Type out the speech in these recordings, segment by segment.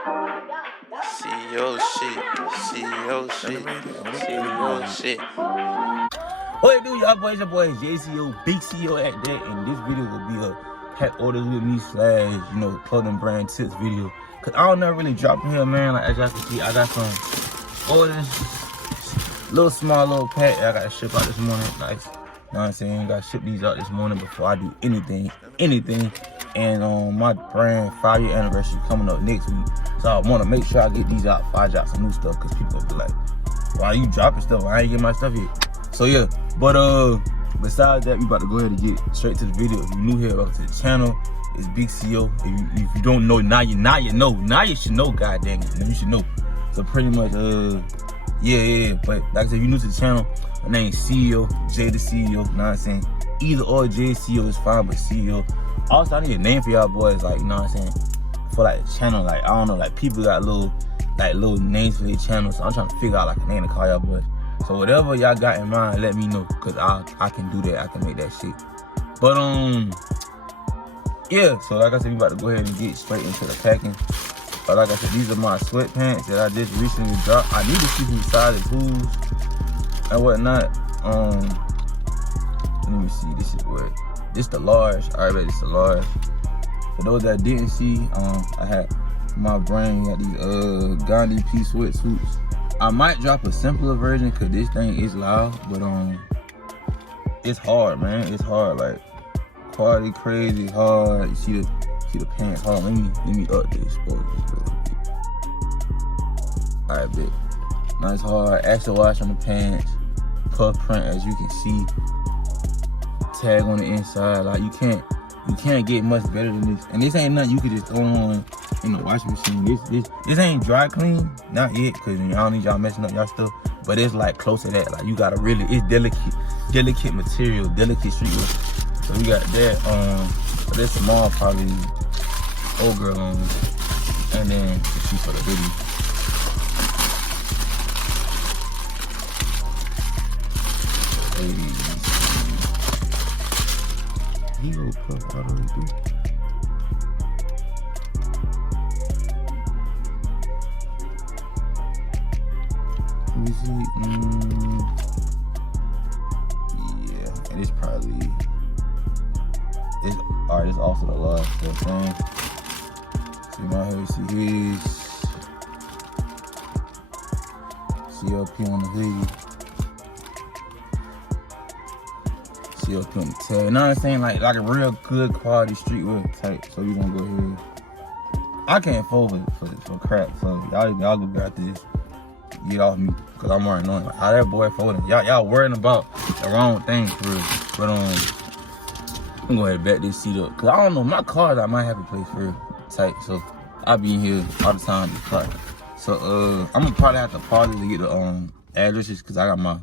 See your shit. See your shit. See your shit. What it do, y'all boys? Your boy jaydaceooo, big CEO at that, and this video will be a pack orders with me / clothing brand tips video. Cause I don't never really drop in here, man. Like as y'all can see, I got some orders, small pack I got to ship out this morning. Nice, you know what I'm saying? Got to ship these out this morning before I do anything. And my brand 5-year anniversary coming up next week, so I want to make sure I get these out before I drop some new stuff. Cause people will be like, "Why you dropping stuff? I ain't get my stuff yet." So yeah, but besides that, we about to go ahead and get straight to the video. If you're new here, welcome to the channel. It's Big CEO. If you don't know, now you know. Now you should know, god dang it. You should know. So pretty much, yeah. But like I said, if you're new to the channel, my name's CEO, jaydaceooo, you know what I'm saying? Either or jaydaceooo is fine, but CEO. Also, I need a name for y'all boys, like, you know what I'm saying? For like the channel, like, I don't know, like people got little names for their channel, so I'm trying to figure out like a name to call y'all boys. So whatever y'all got in mind, let me know, cause I can do that. I can make that shit. But yeah. So like I said, we about to go ahead and get straight into the packing. But like I said, these are my sweatpants that I just recently dropped. I need to see some sizes, who's and whatnot. Let me see. This is what. This the large. All right, this the large. For those that didn't see, I had my brand got these Gandhi P sweatsuits. I might drop a simpler version cause this thing is loud, but it's hard, man. It's hard, like quality crazy hard. You see the pants hard. Let me up the exposure just a little bit. Alright, bet. Nice hard. Extra wash on the pants. Puff print, as you can see. Tag on the inside. Like you can't get much better than this. And this ain't nothing you could just throw on in the washing machine. This ain't dry clean, not yet, cause I don't need y'all messing up y'all stuff. But it's like close to that. Like you gotta really, it's delicate material, delicate streetwear. So we got that. This small probably old girl on, and then the shoes for the hoodie. He go puff out of the Let me see. Yeah, and it's probably alright. It's also the large stuff, man. See my hood, see his CLP on the hoodie, CLP on the tag. You know what I'm saying? Like a real good quality streetwear type. So we gonna go ahead. I can't fold for crap, so y'all go got this. Get off me, cause I'm already knowing like, how that boy folding. Y'all worrying about the wrong thing for real. But I'm gonna go ahead and back this seat up, cause I don't know, my cars I might have a place for tight, so I'll be in here all the time. So I'm gonna probably have to pause to get the addresses, cause I got my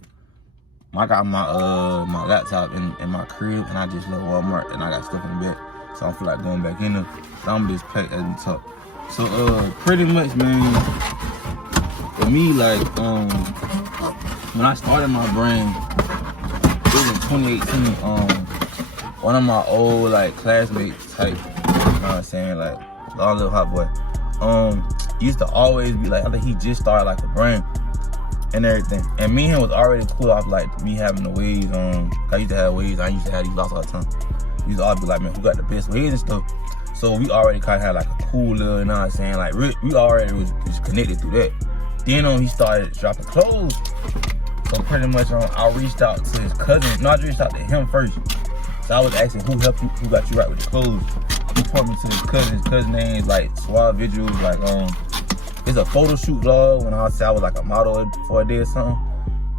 laptop in my crib, and I just left Walmart, and I got stuff in the back, so I don't feel like going back in there. So I'm just packed as we talk. So pretty much, man. For me, like, when I started my brand, it was in 2018, one of my old, like, classmates type, you know what I'm saying, like, long little hot boy, used to always be like, I think he just started, like, a brand and everything, and me and him was already cool off, like, me having the waves, I used to have waves, I used to have these lots all the time. We used to always be like, man, who got the best waves and stuff, so we already kind of had, like, a cool little, you know what I'm saying, like, we already was just connected through that. Then he started dropping clothes. So pretty much I reached out to his cousin. No, I reached out to him first. So I was asking who helped you, who got you right with the clothes. He pointed me to his cousin. His cousin name is like Suave Visuals. Like it's a photo shoot vlog when I was like a model for a day or something.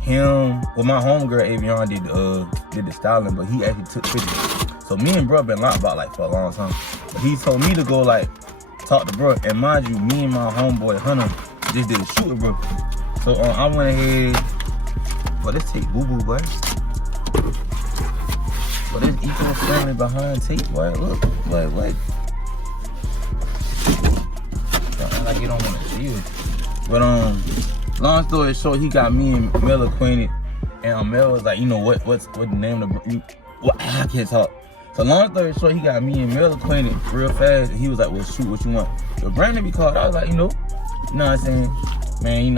Him, well, my homegirl Avion did the styling, but he actually took pictures. So me and bro been locked about like for a long time. But he told me to go like talk to bro. And mind you, me and my homeboy Hunter just did a shoot with bro. So I went ahead. Well, let's take boo boo, boy. But there's eco-friendly behind tape, boy. Look, like what? I get on the field. But long story short, he got me and Mel acquainted, and Mel was like, you know what the name of the I can't talk. So long story short, he got me and Mel acquainted real fast, and he was like, well, shoot, what you want? But Brandon be called. I was like, you know what I'm saying? Man,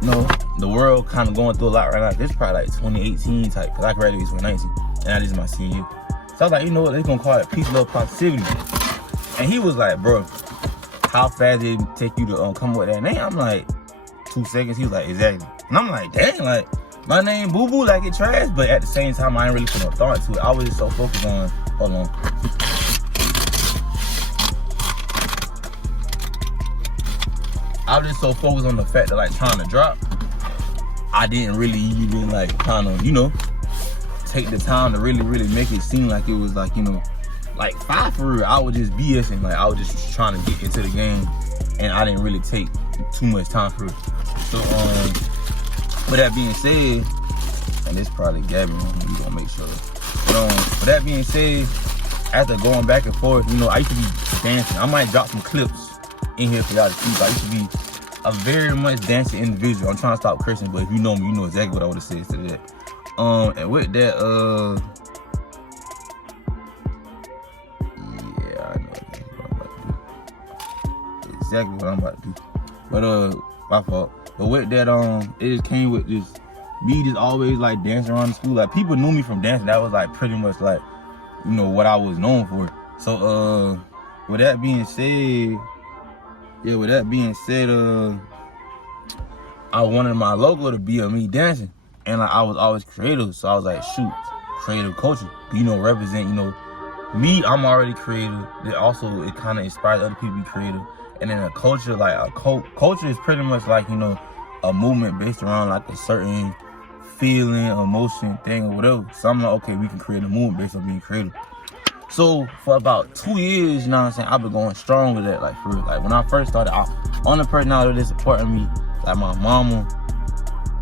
the world kind of going through a lot right now. This is probably like 2018 type, because I graduated in 2019, and now this is my senior year. So I was like, you know what, they're going to call it peace, love, positivity. And he was like, bro, how fast did it take you to come up with that name? I'm like, 2 seconds. He was like, exactly. And I'm like, dang, like, my name Boo Boo, like it trash, but at the same time, I ain't really put no thought to it. I was just so focused on, hold on. I was just so focused on the fact that, like, trying to drop, I didn't really even, like, kind of, take the time to really, really make it seem like it was, like, like 5 for real. I was just BSing, like, I was just trying to get into the game, and I didn't really take too much time for it. So, with that being said, and this probably Gavin, we gonna make sure. But, with that being said, after going back and forth, I used to be dancing. I might drop some clips in here for y'all to see, but I used to be a very much dancing individual. I'm trying to stop cursing, but if you know me, you know exactly what I would have said to that. And with that, yeah, I know exactly what I'm about to do. But my fault. But with that, it just came with just me just always like dancing around the school. Like people knew me from dancing. That was like pretty much like, what I was known for. So with that being said, I wanted my logo to be me dancing. And like, I was always creative, so I was like, shoot, creative culture. Represent, me, I'm already creative. It kind of inspires other people to be creative. And then a culture, like culture is pretty much like, a movement based around like a certain feeling, emotion, thing, or whatever. So I'm like, okay, we can create a movement based on being creative. So for about 2 years, I've been going strong with that, like for real. Like when I first started, only person out there that supporting me, like my mama,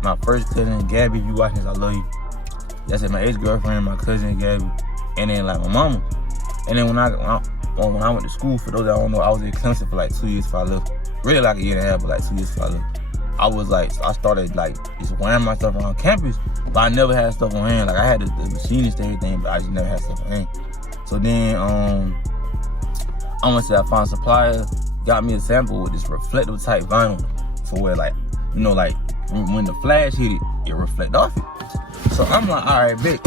my first cousin, Gabby, if you watching this, I love you. That's my ex-girlfriend, my cousin, Gabby, and then like my mama. And then when I went to school, for those that don't know, I was in Clemson for like 2 years before I left. Really like a year and a half, but like 2 years before I left. I started like just wearing my stuff around campus, but I never had stuff on hand. Like I had the machinist and everything, but I just never had stuff on hand. So then I went to that fine supplier, got me a sample with this reflective type vinyl for where like, like when the flash hit it, it reflect off it. So I'm like, all right, bet.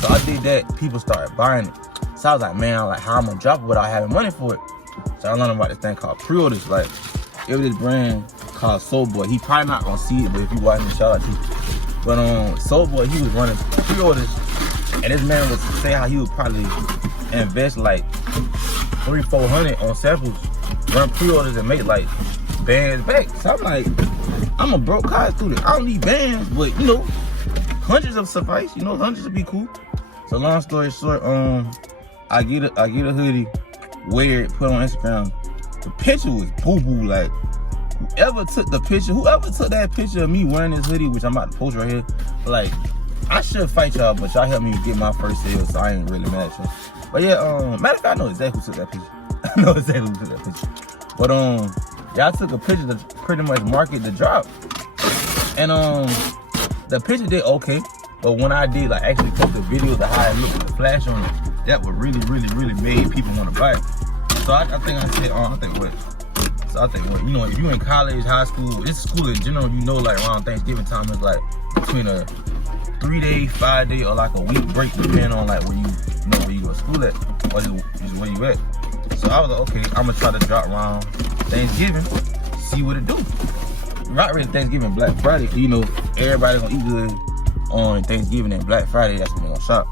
So I did that. People started buying it. So I was like, man, how I'm gonna drop it without having money for it? So I learned about this thing called pre-orders. Like, it was this brand called Soul Boy. He probably not gonna see it, but if you watch me, shout out to you. But Soul Boy, he was running pre-orders, and this man would say how he would probably invest like $300-400 on samples, run pre-orders, and make like bands back. So I'm like, I'm a broke college student. I don't need bands, but hundreds of suffice. Hundreds would be cool. So long story short, I get a hoodie, wear it, put it on Instagram. The picture was boo-boo. Like, whoever took that picture of me wearing this hoodie, which I'm about to post right here, like, I should fight y'all, but y'all helped me get my first sale, so I ain't really mad at y'all. But yeah, matter of fact, I know exactly who took that picture. I know exactly who took that picture. But y'all took a picture to pretty much market the drop. And the picture did okay. But when I did like actually post the videos of how it looked with the flash on it, that would really, really, really made people want to buy it. So I think I said, if you in college, high school, it's school in general, like around Thanksgiving time, it's like between a 3-day, 5-day, or like a week break, depending on like where you go to school at, or just where you at. So I was like, okay, I'm gonna try to drop around Thanksgiving, see what it do. Not really Thanksgiving, Black Friday, everybody gonna eat good on Thanksgiving and Black Friday. That's when they gonna shop.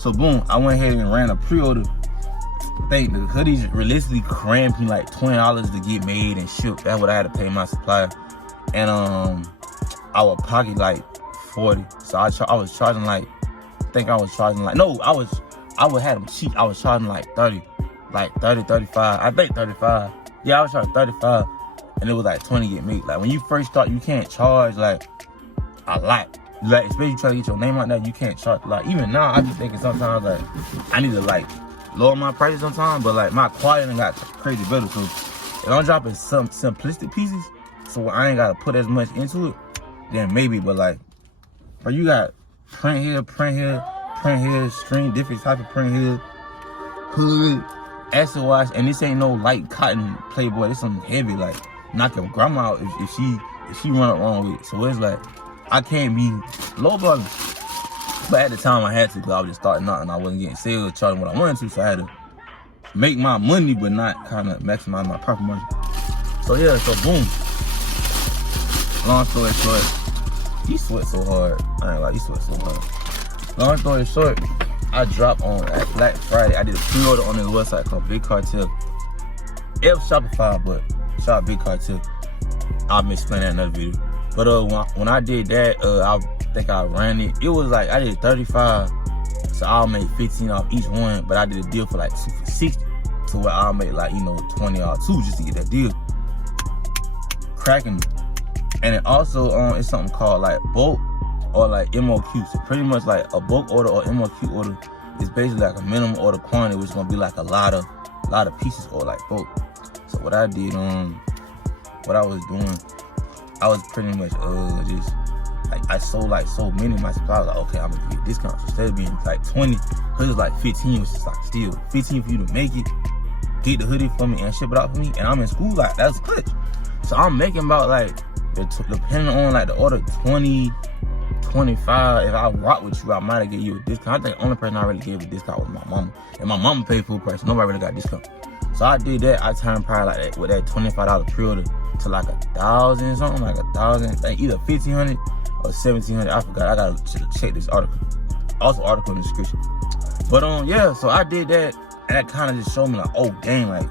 So boom, I went ahead and ran a pre-order. I think the hoodies realistically crammed me like $20 to get made and shipped. That's what I had to pay my supplier. And I would pocket like 40. So I was charging like, I would have them cheap. I was charging like 30, 35. I think 35. Yeah, I was charging 35, and it was like 20 get made. Like when you first start, you can't charge like a lot. Like especially you try to get your name out there, you can't charge a lot. Even now, I be thinking sometimes like I need to like lower my prices sometimes, but like my quality got crazy better. So if I'm dropping some simplistic pieces, so I ain't gotta put as much into it, then maybe. But like, you got print here, string, different type of print here, hood acid wash, and this ain't no light cotton Playboy. This something heavy, like knock your grandma out if she run it wrong with it. So it's like I can't be low ball. But at the time I had to, because I was just starting out and I wasn't getting sales charging what I wanted to, so I had to make my money but not kind of maximize my profit margin. So yeah, so boom. Long story short, he sweat so hard. I ain't like, he sweat so hard. Long story short, I dropped on at Black Friday. I did a pre-order on this website called Big Cartel. It was Shopify, but shout out Big Cartel. I'll explain that in another video. But when I did that, I think I ran it. It was like I did 35, so I'll make 15 off each one. But I did a deal for like 2 for 60, to where I'll make like 20 off 2 just to get that deal. Cracking. And it also it's something called like bulk or like MOQ. So pretty much like a bulk order or MOQ order is basically like a minimum order quantity, which is gonna be like a lot of pieces or like bulk. So what I did, what I was doing, I was pretty much just like I sold like so many of my supplies. Like, okay, I'm gonna get discounts. So instead of being like 20, cause it was like 15, which is like still 15 for you to make it, get the hoodie for me and ship it out for me. And I'm in school, like that's clutch. So I'm making about like, depending on like the order, 20, 25. If I rock with you, I might have give you a discount. I think the only person I really gave a discount was my mama. And my mama paid full price. Nobody really got a discount. So I did that. I turned probably like that with that $25 pre-order to like 1,000 something, like 1,000, like either 1,500 or 1,700. I forgot. I gotta check this article. Also article in the description. But yeah, so I did that, and that kind of just showed me like, oh dang, like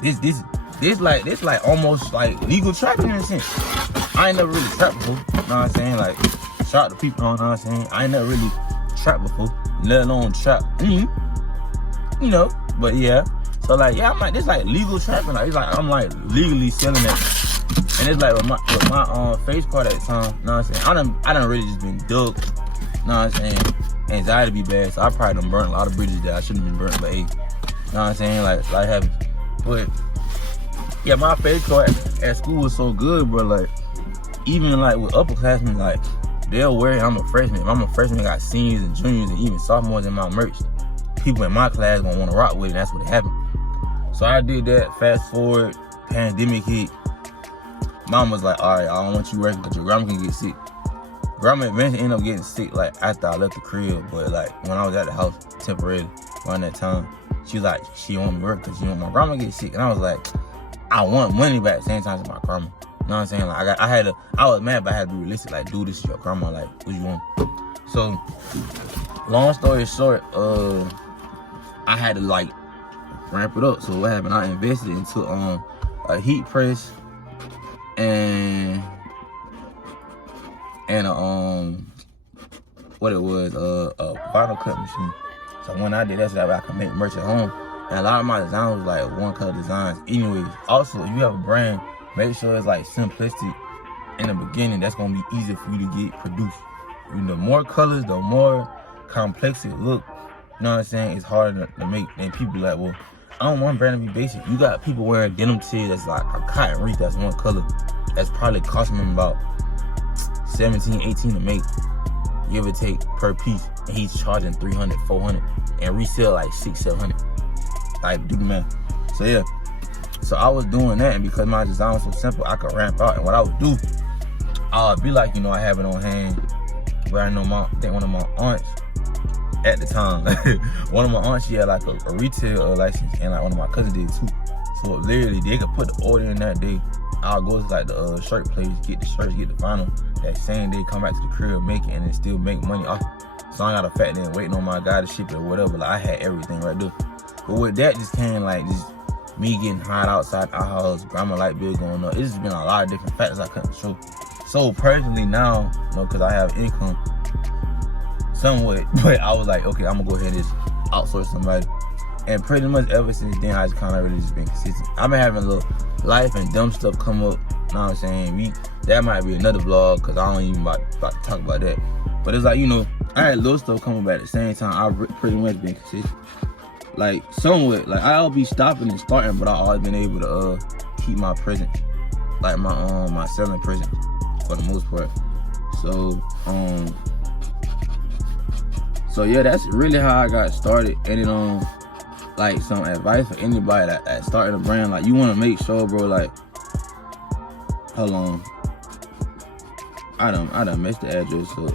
this like almost like legal trapping in a sense. I ain't never really trapped before. You know what I'm saying? Like shout out to people, you know what I'm saying? I ain't never really trapped before, let alone trap. But yeah. So like, yeah, I'm like, this like legal trapping. Like, it's like I'm like legally selling that. And it's like with my face card at the time, you know what I'm saying? I done really just been ducked, you know what I'm saying? Anxiety be bad, so I probably done burnt a lot of bridges that I shouldn't have been burnt, but hey, you know what I'm saying? Like happens. But yeah, my face card at school was so good, bro. Like, even like with upperclassmen, like they'll wear it. I'm a freshman. If I'm a freshman, I got seniors and juniors and even sophomores in my merch. People in my class gonna wanna rock with it, and that's what happened. So I did that. Fast forward, pandemic hit. Mom was like, all right, I don't want you working because your grandma can get sick. Grandma eventually ended up getting sick like after I left the crib, but like when I was at the house temporarily around that time, she was like, she don't want me to work because she want my grandma to get sick. And I was like, I want money back at the same time as my grandma. You know what I'm saying? Like I was mad, but I had to be realistic. Like, dude, this is your grandma. Like, what you want? So, long story short, I had to like ramp it up. So what happened? I invested into a heat press and what it was, a vinyl cut machine. So when I did that, so that way I could make merch at home. And a lot of my designs was like one color designs. Anyways, also if you have a brand, make sure it's like simplistic in the beginning. That's gonna be easier for you to get produced. The more colors, the more complex it look. You know what I'm saying? It's harder to make. And people like, well, I don't want brand to be basic. You got people wearing denim tee that's like a cotton reef that's one color. That's probably costing them about 17, 18 to make, give or take, per piece. And he's charging 300, 400 and resell like 600, 700. Like, do the math. So yeah. So I was doing that, and because my design was so simple, I could ramp out. And what I would do, I would be like, I have it on hand. But I know I think one of my aunts at the time, one of my aunts, she had like a retail license, and like one of my cousins did too. So literally, they could put the order in that day. I'll go to like the shirt place, get the shirts, get the vinyl. That same day, come back to the crib, make it, and then still make money off it. So I got a factor in waiting on my guy to ship it or whatever. Like, I had everything right there. But with that just came like just me getting hot outside our house, grandma light bill going up. It's just been a lot of different factors I couldn't show. So personally now, because I have income somewhat, but I was like, okay, I'm gonna go ahead and just outsource somebody. And pretty much ever since then, I just kind of really just been consistent. I've been having a little life and dumb stuff come up. You know what I'm saying? That might be another vlog, because I don't even about to talk about that. But it's like, I had little stuff come up at the same time. I've pretty much been consistent. Like, somewhat. Like, I'll be stopping and starting, but I've always been able to keep my presence. Like, my selling presence, for the most part. So yeah, that's really how I got started. And then like some advice for anybody that starting a brand, like you want to make sure, bro, like, hold on, I done messed the address up.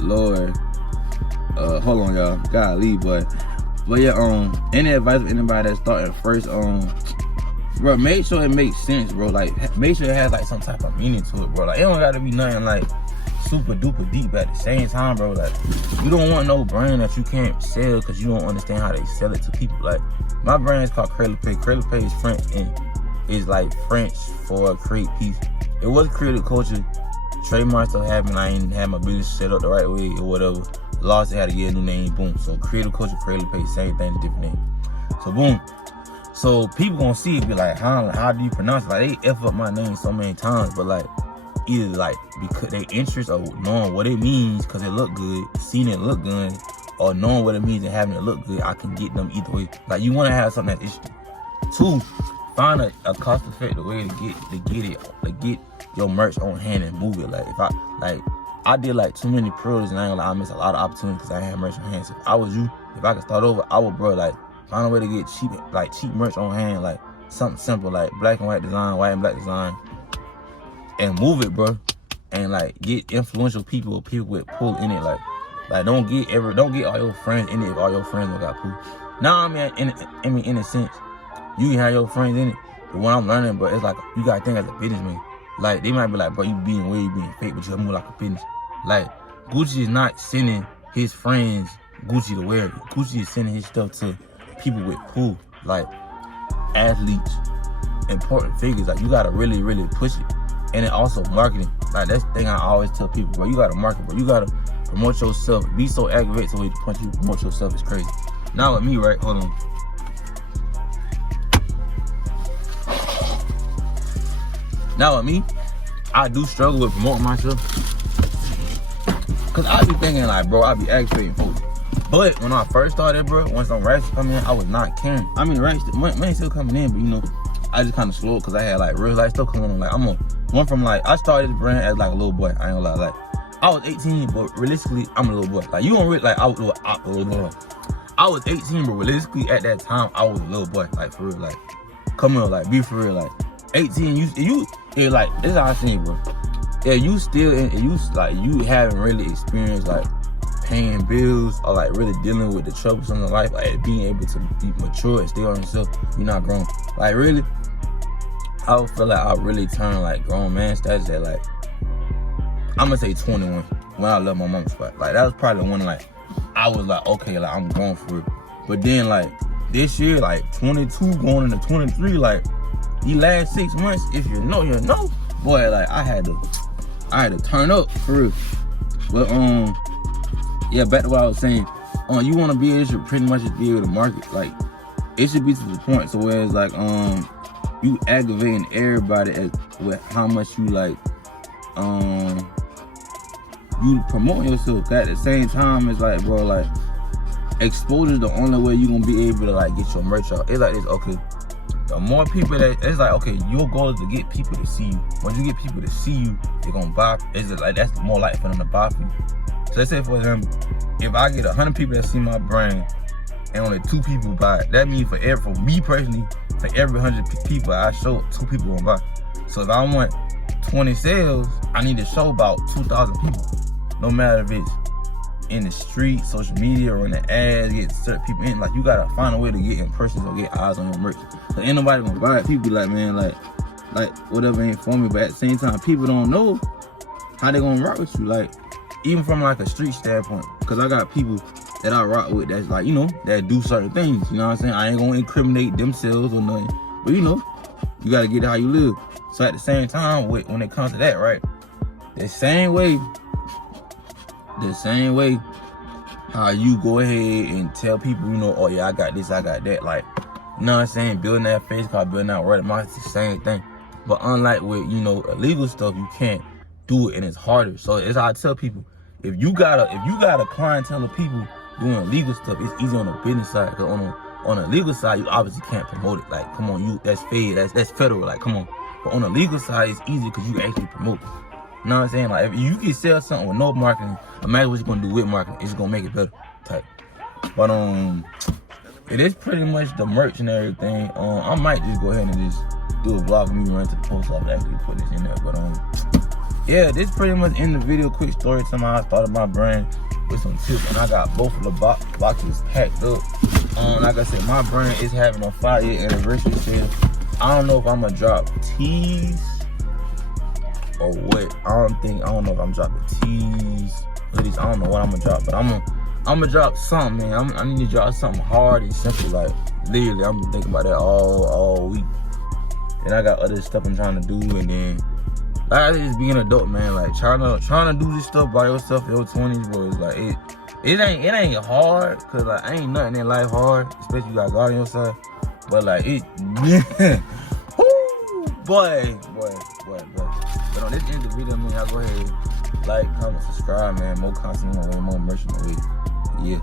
Lord, hold on, y'all, golly, but yeah, any advice for anybody that's starting first, bro, make sure it makes sense, bro. Like, make sure it has like some type of meaning to it, bro. Like, it don't gotta be nothing like super duper deep. At the same time, bro, like, you don't want no brand that you can't sell because you don't understand how they sell it to people. Like, my brand is called Creole Pay. Creole Pay is French and is like French for create peace. It was creative culture. Trademark still happened. I ain't had my business set up the right way or whatever. Lost it, had to get a new name. Boom. So creative culture, Creole Pay, same thing, different name. So boom. So people gonna see it, be like, how do you pronounce it? Like, they F up my name so many times, but like, either like because they interest or knowing what it means because it look good, seeing it look good, or knowing what it means and having it look good, I can get them either way. Like, you want to have something that's interesting. 2, find a cost-effective way to get your merch on hand and move it. Like, if I did like too many pros and I ain't gonna lie, I missed a lot of opportunities because I didn't have merch on hand. So if I was you, if I could start over, I would, bro, like, find a way to get cheap merch on hand, like something simple, like black and white design, white and black design, and move it, bro. And like, get influential people with pull in it. Like don't get all your friends in it if all your friends don't got pull. Now, I mean, in a sense, you can have your friends in it, but when I'm learning, bro, it's like you gotta think as a businessman. Like, they might be like, bro, you being weird, you being fake, but you move like a business. Like, Gucci is not sending his friends Gucci to wear it. Gucci is sending his stuff to people with pull, like athletes, important figures. Like, you gotta really, really push it. And then also marketing. Like, that's the thing I always tell people, bro. You gotta market, bro. You gotta promote yourself. Be so aggravated to the point you promote yourself is crazy. Now with me, right? Hold on. Now with me, I do struggle with promoting myself. Cause I be thinking like, bro, I be aggravating folks. But when I first started, bro, once some racks come in, I was not caring. I mean, racks, money still coming in, but you know, I just kind of slowed because I had like real life stuff coming on. Like, I started this brand as like a little boy. I ain't gonna lie. Like, I was 18, but realistically, I'm a little boy. Like, you don't really, like, I was 18, but realistically, at that time, I was a little boy. Like, for real, like, come on, like, be for real. Like, 18, it like, this is how I see it, bro. Yeah, you haven't really experienced, like, paying bills or, like, really dealing with the troubles in life, like, being able to be mature and stay on yourself, you're not grown. Like, really, I would feel like I really turned, like, grown man status at, like, I'm gonna say 21, when I left my mom's spot. Like, that was probably when, like, I was like, okay, like, I'm going for it. But then, like, this year, like, 22 going into 23, like, the last 6 months, if you know, you know. Boy, like, I had to turn up, for real. But, yeah, back to what I was saying. You want to be able to pretty much just be able to market. Like, it should be to the point, so where it's like, you aggravating everybody with how much you, like, you promote yourself. At the same time, it's like, bro, like, exposure is the only way you gonna be able to, like, get your merch out. It's like this, okay, the more people it's like, okay, your goal is to get people to see you. Once you get people to see you, they're gonna buy. It's like, that's more likely for them to buy for you. So let's say, for example, if I get 100 people that see my brand and only 2 people buy it, that means for me personally, for every 100 people I show, 2 people gonna buy. So if I want 20 sales, I need to show about 2,000 people. No matter if it's in the street, social media, or in the ads, get certain people in. Like, you gotta find a way to get in person or get eyes on your merch. So ain't nobody gonna buy it. People be like, man, like whatever ain't for me. But at the same time, people don't know how they gonna rock with you. Like, even from like a street standpoint, because I got people that I rock with that's like, you know, that do certain things. You know what I'm saying? I ain't gonna incriminate themselves or nothing. But you know, you gotta get it how you live. So at the same time, when it comes to that, right? The same way how you go ahead and tell people, you know, oh yeah, I got this, I got that. Like, you know what I'm saying? Building that face card, building that word of mouth, it's the same thing. But unlike with, you know, illegal stuff, you can't do it and it's harder. So it's how I tell people, if you got a clientele of people doing illegal stuff, it's easy on the business side. Cause on the legal side, you obviously can't promote it. Like, come on, that's federal. Like, come on. But on the legal side, it's easy because you actually promote it. You know what I'm saying? Like, if you can sell something with no marketing, imagine what you're gonna do with marketing. It's gonna make it better. Type. But it is pretty much the merch and everything. I might just go ahead and just do a vlog of me running to the post office, actually put this in there. But yeah, this pretty much in the video. Quick story time how I started my brand with some tips, and I got both of the boxes packed up. Like I said, my brand is having a 5-year anniversary sale. I don't know if I'm gonna drop tees or what. I don't know if I'm dropping tees, hoodies. I don't know what I'm gonna drop, but I'm gonna drop something, man. I need to drop something hard and simple, like literally. I'm thinking about that all week. And I got other stuff I'm trying to do, and then like just being an adult, man. Like trying to do this stuff by yourself in your 20s, bro. It's like it ain't hard, cause like ain't nothing in life hard, especially you got God on your side. But like it, boy. But on this end of the video, man, y'all go ahead, like, comment, subscribe, man. More content, more merch on the way. Yeah.